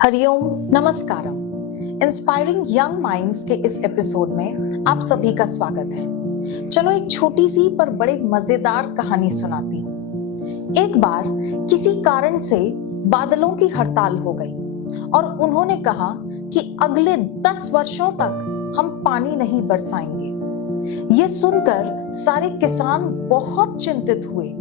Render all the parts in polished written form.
Hariom नमस्कारम। Inspiring young minds के इस episode में आप सभी का स्वागत है। चलो एक छोटी सी पर बड़े मजेदार कहानी सुनाती हूँ। एक बार किसी कारण से बादलों की हड़ताल हो गई और उन्होंने कहा कि अगले 10 वर्षों तक हम पानी नहीं बरसाएंगे। ये सुनकर सारे किसान बहुत चिंतित हुए।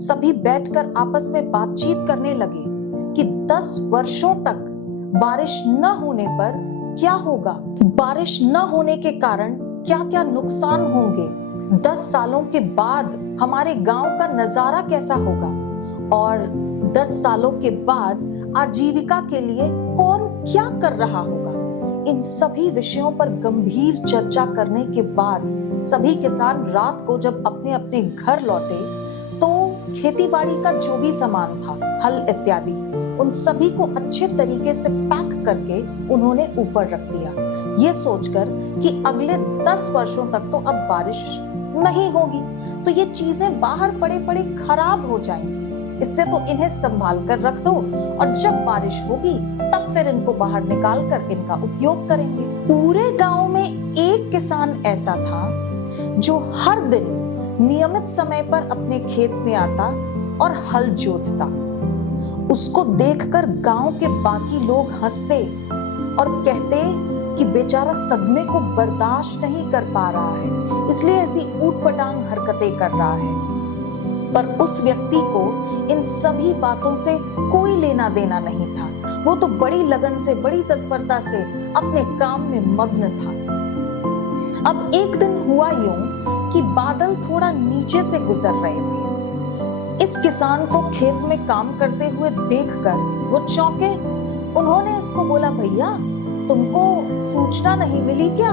सभी बैठकर आपस में बातचीत करने लगे कि 10 वर्षों तक बारिश न होने पर क्या होगा, बारिश न होने के कारण क्या क्या नुकसान होंगे, 10 सालों के बाद हमारे गांव का नजारा कैसा होगा और 10 सालों के बाद आजीविका के लिए कौन क्या कर रहा होगा। इन सभी विषयों पर गंभीर चर्चा करने के बाद सभी किसान रात को जब अपने अपने घर लौटे तो खेतीबाड़ी का जो भी सामान था, हल इत्यादि, उन सभी को अच्छे तरीके से पैक करके उन्होंने ऊपर रख दिया, ये सोचकर कि अगले 10 वर्षों तक तो अब बारिश नहीं होगी, तो ये चीजें बाहर पड़े पड़े खराब हो जाएंगी। इससे तो इन्हें संभाल कर रख दो और जब बारिश होगी तब फिर इनको बाहर निकाल कर इनका उपयोग करेंगे। पूरे गांव में एक किसान ऐसा था जो हर दिन नियमित समय पर अपने खेत में आता और हल जोतता। उसको देखकर गांव के बाकी लोग हंसते और कहते कि बेचारा सदमे को बर्दाश्त नहीं कर पा रहा है, इसलिए ऐसी ऊटपटांग हरकतें कर रहा है। पर उस व्यक्ति को इन सभी बातों से कोई लेना देना नहीं था। वो तो बड़ी लगन से, बड़ी तत्परता से अपने काम में मग्न था। अब एक दिन हुआ यूं कि बादल थोड़ा नीचे से गुजर रहे थे। इस किसान को खेत में काम करते हुए देखकर वो चौंके। उन्होंने इसको बोला, भैया तुमको सूचना नहीं मिली क्या?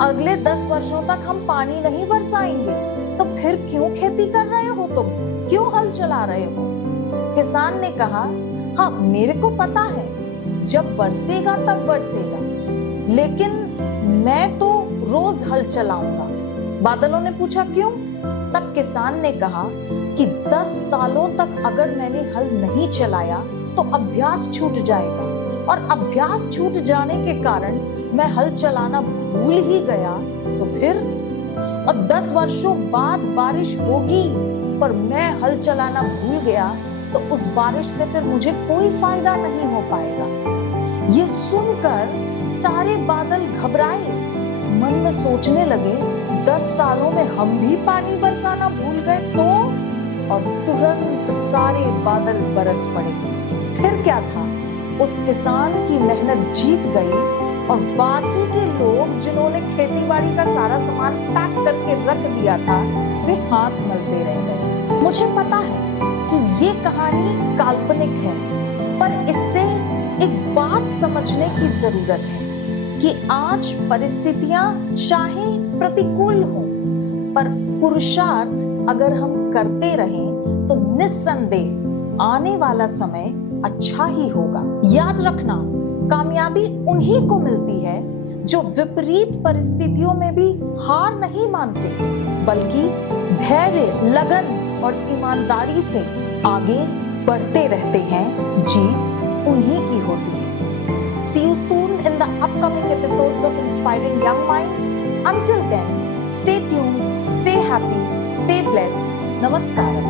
अगले 10 वर्षों तक हम पानी नहीं बरसाएंगे, तो फिर क्यों खेती कर रहे हो तुम? क्यों हल चला रहे हो? किसान ने कहा, हाँ मेरे को पता है, जब बरसेगा तब बरसेगा, लेकिन मैं तो रोज हल चलाऊंगा। बादलों ने पूछा, क्यों? तब किसान ने कहा कि 10 सालों तक अगर मैंने हल नहीं चलाया तो अभ्यास छूट जाएगा, और अभ्यास छूट जाने के कारण मैं हल चलाना भूल ही गया तो फिर, और 10 वर्षों बाद बारिश होगी पर मैं हल चलाना भूल गया तो उस बारिश से फिर मुझे कोई फायदा नहीं हो पाएगा। ये सुनकर सारे बादल घबराए, मन में सोचने लगे 10 सालों में हम भी पानी बरसाना भूल गए तो, और तुरंत सारे बादल बरस पड़े। फिर क्या था, उस किसान की मेहनत जीत गई और बाकी के लोग जिन्होंने खेतीबाड़ी का सारा सामान पैक करके रख दिया था, वे हाथ मलते रह गए। मुझे पता है कि ये कहानी काल्पनिक है, पर इससे एक बात समझने की जरूरत है कि आज परिस्थितियां चाहे प्रतिकूल हो, पर पुरुषार्थ अगर हम करते रहें तो निस्संदेह आने वाला समय अच्छा ही होगा। याद रखना, कामयाबी उन्हीं को मिलती है जो विपरीत परिस्थितियों में भी हार नहीं मानते, बल्कि धैर्य, लगन और ईमानदारी से आगे बढ़ते रहते हैं। जीत उन्हीं की होती है। See you soon in the upcoming episodes of Inspiring Young Minds. Until then, stay tuned, stay happy, stay blessed. Namaskaram.